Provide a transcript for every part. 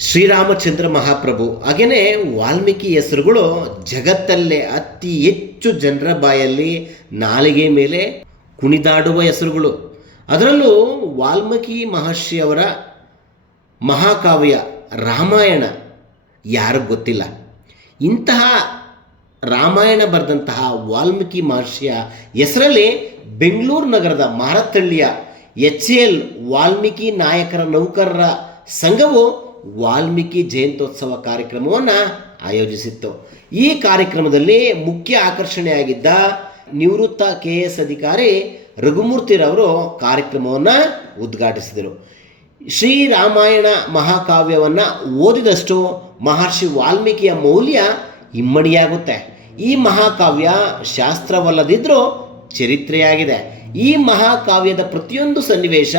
ಶ್ರೀರಾಮಚಂದ್ರ ಮಹಾಪ್ರಭು. ಹಾಗೆಯೇ ವಾಲ್ಮೀಕಿ ಹೆಸರುಗಳು ಜಗತ್ತಲ್ಲೇ ಅತಿ ಹೆಚ್ಚು ಜನರ ಬಾಯಲ್ಲಿ ನಾಲಿಗೆ ಮೇಲೆ ಕುಣಿದಾಡುವ ಹೆಸರುಗಳು. ಅದರಲ್ಲೂ ವಾಲ್ಮೀಕಿ ಮಹರ್ಷಿಯವರ ಮಹಾಕಾವ್ಯ ರಾಮಾಯಣ ಯಾರಿಗೂ ಗೊತ್ತಿಲ್ಲ. ಇಂತಹ ರಾಮಾಯಣ ಬರೆದಂತಹ ವಾಲ್ಮೀಕಿ ಮಹರ್ಷಿಯ ಹೆಸರಲ್ಲಿ ಬೆಂಗಳೂರು ನಗರದ ಮಾರತ್ತಳ್ಳಿಯ ಎಚ್ ಎಲ್ ವಾಲ್ಮೀಕಿ ನಾಯಕರ ನೌಕರರ ಸಂಘವು ವಾಲ್ಮೀಕಿ ಜಯಂತ್ಯೋತ್ಸವ ಕಾರ್ಯಕ್ರಮವನ್ನು ಆಯೋಜಿಸಿತ್ತು. ಈ ಕಾರ್ಯಕ್ರಮದಲ್ಲಿ ಮುಖ್ಯ ಆಕರ್ಷಣೆಯಾಗಿದ್ದ ನಿವೃತ್ತ ಕೆ ಎಸ್ ಅಧಿಕಾರಿ ರಘುಮೂರ್ತಿರವರು ಕಾರ್ಯಕ್ರಮವನ್ನು ಉದ್ಘಾಟಿಸಿದರು. ಶ್ರೀರಾಮಾಯಣ ಮಹಾಕಾವ್ಯವನ್ನು ಓದಿದಷ್ಟು ಮಹರ್ಷಿ ವಾಲ್ಮೀಕಿಯ ಮೌಲ್ಯ ಇಮ್ಮಡಿಯಾಗುತ್ತೆ. ಈ ಮಹಾಕಾವ್ಯ ಶಾಸ್ತ್ರವಲ್ಲದಿದ್ದರೂ ಚರಿತ್ರೆಯಾಗಿದೆ. ಈ ಮಹಾಕಾವ್ಯದ ಪ್ರತಿಯೊಂದು ಸನ್ನಿವೇಶ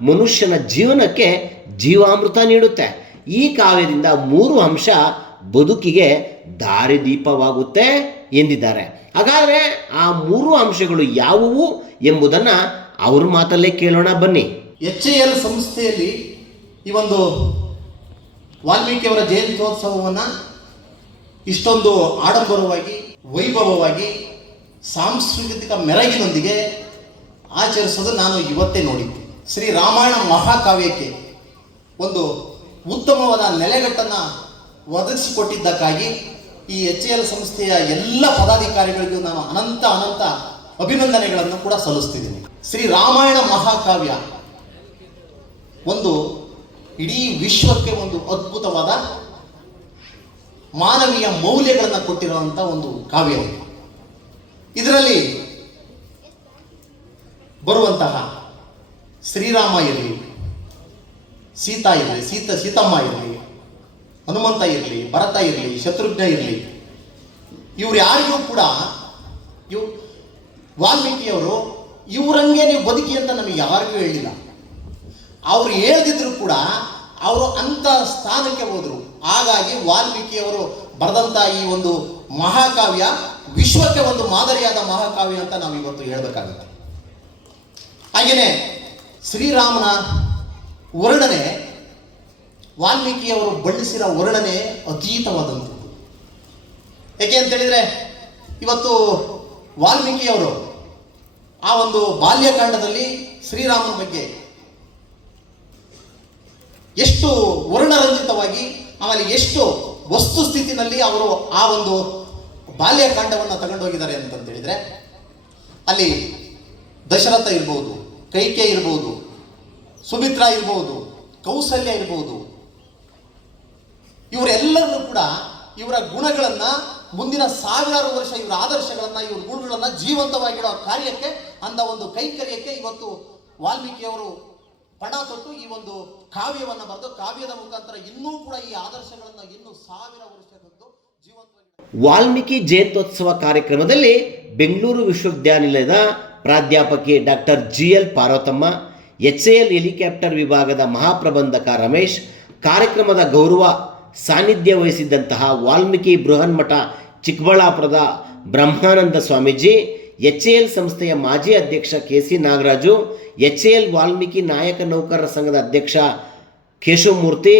ಮನುಷ್ಯನ ಜೀವನಕ್ಕೆ ಜೀವಾಮೃತ ನೀಡುತ್ತೆ. ಈ ಕಾವ್ಯದಿಂದ ಮೂರು ಅಂಶ ಬದುಕಿಗೆ ದಾರಿದೀಪವಾಗುತ್ತೆ ಎಂದಿದ್ದಾರೆ. ಹಾಗಾದರೆ ಆ ಮೂರು ಅಂಶಗಳು ಯಾವುವು ಎಂಬುದನ್ನು ಅವ್ರ ಮಾತಲ್ಲೇ ಕೇಳೋಣ, ಬನ್ನಿ. ಎಚ್ ಎ ಎಲ್ ಸಂಸ್ಥೆಯಲ್ಲಿ ಈ ಒಂದು ವಾಲ್ಮೀಕಿಯವರ ಜಯಂತ್ಯೋತ್ಸವವನ್ನು ಇಷ್ಟೊಂದು ಆಡಂಬರವಾಗಿ, ವೈಭವವಾಗಿ, ಸಾಂಸ್ಕೃತಿಕ ಮೆರಗಿನೊಂದಿಗೆ ಆಚರಿಸೋದು ನಾನು ಇವತ್ತೇ ನೋಡಿದ್ದೆ. ಶ್ರೀ ರಾಮಾಯಣ ಮಹಾಕಾವ್ಯಕ್ಕೆ ಒಂದು ಉತ್ತಮವಾದ ನೆಲೆಗಟ್ಟನ್ನು ಒದಗಿಸಿಕೊಟ್ಟಿದ್ದಕ್ಕಾಗಿ ಈ ಎಚ್ ಎಲ್ ಸಂಸ್ಥೆಯ ಎಲ್ಲ ಪದಾಧಿಕಾರಿಗಳಿಗೂ ನಾನು ಅನಂತ ಅನಂತ ಅಭಿನಂದನೆಗಳನ್ನು ಕೂಡ ಸಲ್ಲಿಸ್ತಿದ್ದೀನಿ ಶ್ರೀ ರಾಮಾಯಣ ಮಹಾಕಾವ್ಯ ಒಂದು ಇಡೀ ವಿಶ್ವಕ್ಕೆ ಒಂದು ಅದ್ಭುತವಾದ ಮಾನವೀಯ ಮೌಲ್ಯಗಳನ್ನು ಕೊಟ್ಟಿರುವಂಥ ಒಂದು ಕಾವ್ಯ ಇದು. ಇದರಲ್ಲಿ ಬರುವಂತಹ ಶ್ರೀರಾಮ ಇರಲಿ ಸೀತಾ ಇರಲಿ, ಸೀತ, ಸೀತಮ್ಮ ಇರಲಿ, ಹನುಮಂತ ಇರಲಿ, ಭರತ ಇರಲಿ, ಶತ್ರುಘ್ನ ಇರಲಿ, ಇವ್ರು ಯಾರಿಗೂ ಕೂಡ ಇವ್ ವಾಲ್ಮೀಕಿಯವರು ಇವರಂಗೆ ನೀವು ಬದುಕಿ ಅಂತ ನಮಗೆ ಯಾರಿಗೂ ಹೇಳಿಲ್ಲ. ಅವ್ರು ಹೇಳ್ದಿದ್ರು ಕೂಡ ಅವರು ಅಂಥ ಸ್ಥಾನಕ್ಕೆ ಹೋದರು. ಹಾಗಾಗಿ ವಾಲ್ಮೀಕಿಯವರು ಬರೆದಂಥ ಈ ಒಂದು ಮಹಾಕಾವ್ಯ ವಿಶ್ವಕ್ಕೆ ಒಂದು ಮಾದರಿಯಾದ ಮಹಾಕಾವ್ಯ ಅಂತ ನಾವು ಇವತ್ತು ಹೇಳಬೇಕಾಗುತ್ತೆ. ಹಾಗೆಯೇ ಶ್ರೀರಾಮನ ವರ್ಣನೆ, ವಾಲ್ಮೀಕಿಯವರು ಬಣ್ಣಿಸಿದ ವರ್ಣನೆ ಅತೀತವಾದಂಥದ್ದು ಯಾಕೆ ಅಂತ ಹೇಳಿದ್ರೆ ಇವತ್ತು ವಾಲ್ಮೀಕಿಯವರು ಆ ಒಂದು ಬಾಲ್ಯಕಾಂಡದಲ್ಲಿ ಶ್ರೀರಾಮನ ಬಗ್ಗೆ ಎಷ್ಟು ವರ್ಣರಂಜಿತವಾಗಿ, ಆಮೇಲೆ ಎಷ್ಟು ವಸ್ತು ಸ್ಥಿತಿನಲ್ಲಿ ಅವರು ಆ ಒಂದು ಬಾಲ್ಯಕಾಂಡವನ್ನು ತಗೊಂಡೋಗಿದ್ದಾರೆ ಅಂತಂತ ಹೇಳಿದ್ರೆ ಅಲ್ಲಿ ದಶರಥ ಇರ್ಬೋದು ಕೈಕೆ ಇರ್ಬೋದು ಸುಮಿತ್ರಾ ಇರ್ಬೋದು, ಕೌಸಲ್ಯ ಇರ್ಬೋದು ಇವರೆಲ್ಲರೂ ಕೂಡ ಇವರ ಗುಣಗಳನ್ನ ಮುಂದಿನ ಸಾವಿರಾರು ವರ್ಷ ಇವರ ಆದರ್ಶಗಳನ್ನ, ಇವರ ಗುಣಗಳನ್ನ ಜೀವಂತವಾಗಿಡೋ ಕಾರ್ಯಕ್ಕೆ, ಅಂದ ಒಂದು ಕೈಕರ್ಯಕ್ಕೆ ಇವತ್ತು ವಾಲ್ಮೀಕಿಯವರು ಪಣ ತೊಟ್ಟು ಈ ಒಂದು ಕಾವ್ಯವನ್ನು ಬರೆದು, ಕಾವ್ಯದ ಮುಖಾಂತರ ಇನ್ನೂ ಕೂಡ ಈ ಆದರ್ಶಗಳನ್ನ ಇನ್ನೂ ಸಾವಿರ ವರ್ಷದದ್ದು ಜೀವಂತ ವಾಲ್ಮೀಕಿ ಜಯಂತ್ಯೋತ್ಸವ ಕಾರ್ಯಕ್ರಮದಲ್ಲಿ ಬೆಂಗಳೂರು ವಿಶ್ವವಿದ್ಯಾನಿಲಯದ ಪ್ರಾಧ್ಯಾಪಕಿ doctor G L Parvathamma H A L helicopter ವಿಭಾಗದ ಮಹಾಪ್ರಬಂಧಕ ರಮೇಶ್, ಕಾರ್ಯಕ್ರಮದ ಗೌರವ, ಸಾನ್ನಿಧ್ಯ ವಹಿಸಿದ್ದಂತಹ ವಾಲ್ಮೀಕಿ ಬೃಹನ್ಮಠ ಚಿಕ್ಕಬಳ್ಳಾಪುರದ Brahmananda Swamiji H A L ಸಂಸ್ಥೆಯ ಮಾಜಿ ಅಧ್ಯಕ್ಷ K C Nagaraju H A L Valmiki Nayaka ನೌಕರರ ಸಂಘದ ಅಧ್ಯಕ್ಷ ಕೇಶವಮೂರ್ತಿ,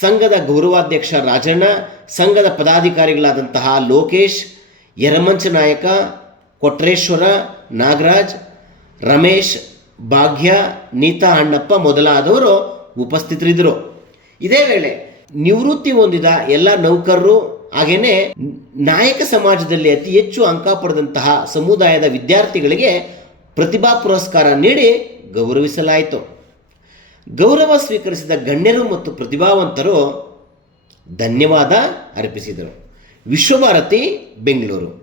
ಸಂಘದ ಗೌರವಾಧ್ಯಕ್ಷ ರಾಜಣ್ಣ, ಸಂಘದ ಪದಾಧಿಕಾರಿಗಳಾದಂತಹ ಲೋಕೇಶ್, ಯರಮಂಚ ನಾಯಕ, ಕೊಟ್ರೇಶ್ವರ ನಾಗರಾಜ್, ರಮೇಶ್ ಭಾಗ್ಯ, ನೀತಾ ಅಣ್ಣಪ್ಪ ಮೊದಲಾದವರು ಉಪಸ್ಥಿತರಿದ್ದರು. ಇದೇ ವೇಳೆ ನಿವೃತ್ತಿ ಹೊಂದಿದ ಎಲ್ಲ ನೌಕರರು ಹಾಗೆಯೇ ನಾಯಕ ಸಮಾಜದಲ್ಲಿ ಅತಿ ಹೆಚ್ಚು ಅಂಕ ಪಡೆದಂತಹ ಸಮುದಾಯದ ವಿದ್ಯಾರ್ಥಿಗಳಿಗೆ ಪ್ರತಿಭಾ ಪುರಸ್ಕಾರ ನೀಡಿ ಗೌರವಿಸಲಾಯಿತು. ಗೌರವ ಸ್ವೀಕರಿಸಿದ ಗಣ್ಯರು ಮತ್ತು ಪ್ರತಿಭಾವಂತರು ಧನ್ಯವಾದ ಅರ್ಪಿಸಿದರು. ವಿಶ್ವಭಾರತಿ, ಬೆಂಗಳೂರು.